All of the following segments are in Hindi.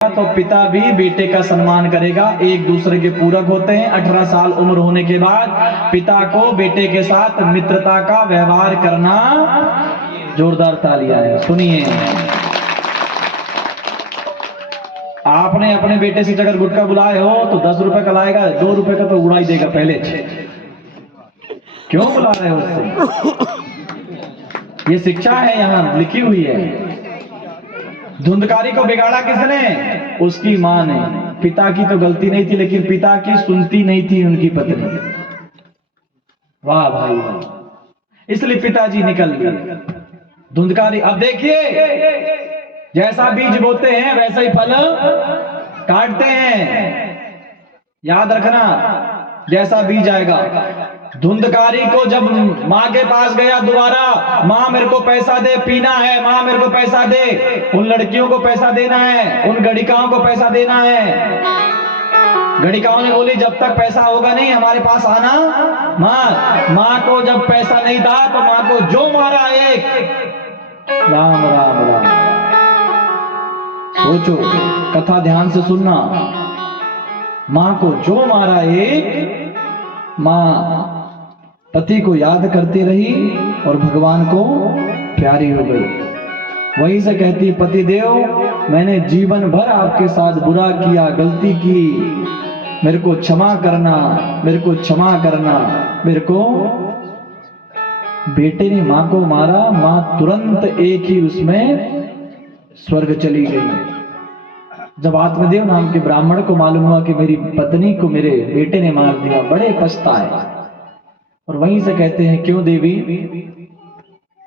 तो पिता भी बेटे का सम्मान करेगा। एक दूसरे के पूरक होते हैं। 18 साल उम्र होने के बाद पिता को बेटे के साथ मित्रता का व्यवहार करना, जोरदार तालियां है, सुनिए। आपने अपने बेटे से अगर गुटखा बुलाए हो तो 10 रुपए का लाएगा, 2 रुपए का तो उड़ा ही देगा पहले। क्यों बुला रहे हो उससे? ये शिक्षा है, यहां लिखी हुई है। धुंधकारी को बिगाड़ा किसने? उसकी मां ने। पिता की तो गलती नहीं थी, लेकिन पिता की सुनती नहीं थी उनकी पत्नी। वाह भाई वाह, इसलिए पिताजी निकल गए। धुंधकारी, अब देखिए, जैसा बीज बोते हैं वैसा ही फल काटते हैं। याद रखना, जैसा बीज आएगा। धुंधकारी को जब मां के पास गया दोबारा, मां मेरे को पैसा दे, पीना है, मां मेरे को पैसा दे, उन लड़कियों को पैसा देना है, उन गणिकाओं को पैसा देना है। गणिकाओं ने बोली जब तक पैसा होगा नहीं हमारे पास आना मां को जब पैसा नहीं था तो मां को जो मारा एक। राम राम राम, सोचो, कथा ध्यान से सुनना। मां को जो मारा एक, मां पति को याद करती रही और भगवान को प्यारी हो गई। वहीं से कहती, पति देव, मैंने जीवन भर आपके साथ बुरा किया, गलती की, मेरे को क्षमा करना, मेरे को क्षमा करना। मेरे को बेटे ने मां को मारा, मां तुरंत एक ही उसमें स्वर्ग चली गई। जब आत्मदेव नाम के ब्राह्मण को मालूम हुआ कि मेरी पत्नी को मेरे बेटे ने मार दिया, बड़े पछताए। और वहीं से कहते हैं, क्यों देवी,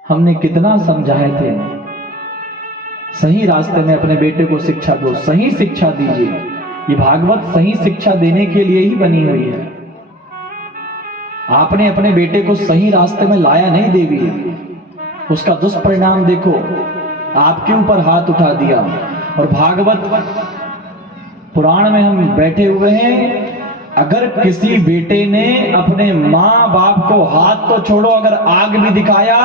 हमने कितना समझाए थे, सही रास्ते में अपने बेटे को शिक्षा दो, सही शिक्षा दीजिए। ये भागवत सही शिक्षा देने के लिए ही बनी हुई है। आपने अपने बेटे को सही रास्ते में लाया नहीं देवी, उसका दुष्परिणाम देखो, आपके ऊपर हाथ उठा दिया। और भागवत पुराण में हम बैठे हुए हैं, अगर किसी बेटे ने अपने माँ बाप को, हाथ तो छोड़ो, अगर आग भी दिखाया,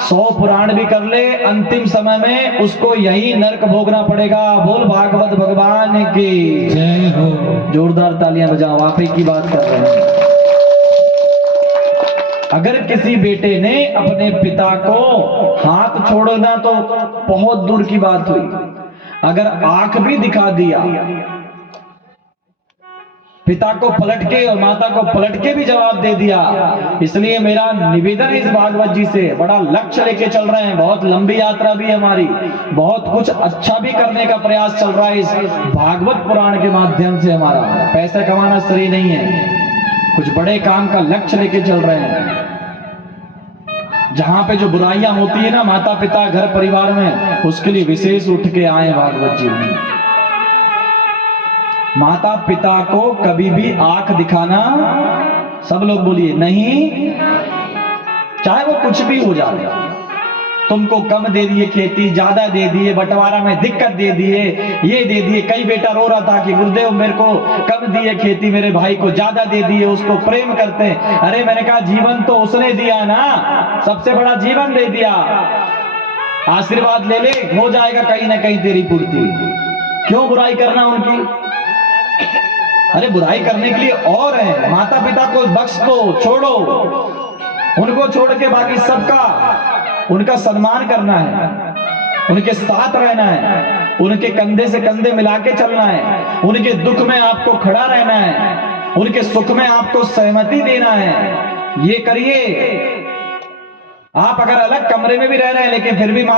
100 पुराण भी कर ले, अंतिम समय में उसको यही नरक भोगना पड़ेगा। बोल भागवत भगवान की जय हो। जोरदार तालियां बजाओ, आप ही की बात कर रहे हैं। अगर किसी बेटे ने अपने पिता को हाथ छोड़ना तो बहुत दूर की बात हुई, अगर आंख भी दिखा दिया, पिता को पलट के और माता को पलट के भी जवाब दे दिया। इसलिए मेरा निवेदन है इस भागवत जी से, बड़ा लक्ष्य लेके चल रहे हैं, बहुत लंबी यात्रा भी हमारी, बहुत कुछ अच्छा भी करने का प्रयास चल रहा है इस भागवत पुराण के माध्यम से। हमारा पैसे कमाना सही नहीं है, कुछ बड़े काम का लक्ष्य लेके चल रहे हैं। जहां पे जो बुराइयां होती है ना माता पिता घर परिवार में, उसके लिए विशेष उठ के आए भागवत जी में। माता पिता को कभी भी आंख दिखाना, सब लोग बोलिए नहीं, चाहे वो कुछ भी हो जाए। तुमको कम दे दिए खेती, ज्यादा दे दिए, बंटवारा में दिक्कत दे दिए, ये दे दिए। कई बेटा रो रहा था कि गुरुदेव मेरे को कम दिए खेती, मेरे भाई को ज्यादा दे दिए, उसको प्रेम करते हैं। अरे मैंने कहा जीवन तो उसने दिया ना, सबसे बड़ा जीवन दे दिया, आशीर्वाद ले ले, हो जाएगा कहीं ना कहीं तेरी पूर्ति। क्यों बुराई करना उनकी? अरे बुराई करने के लिए और है। माता पिता को बख्श दो, छोड़ो, उनको छोड़ के बाकी सबका उनका सम्मान करना है, उनके साथ रहना है, उनके कंधे से कंधे मिला के चलना है, उनके दुख में आपको खड़ा रहना है, उनके सुख में आपको सहमति देना है। ये करिए। आप अगर अलग कमरे में भी रह रहे हैं लेकिन फिर भी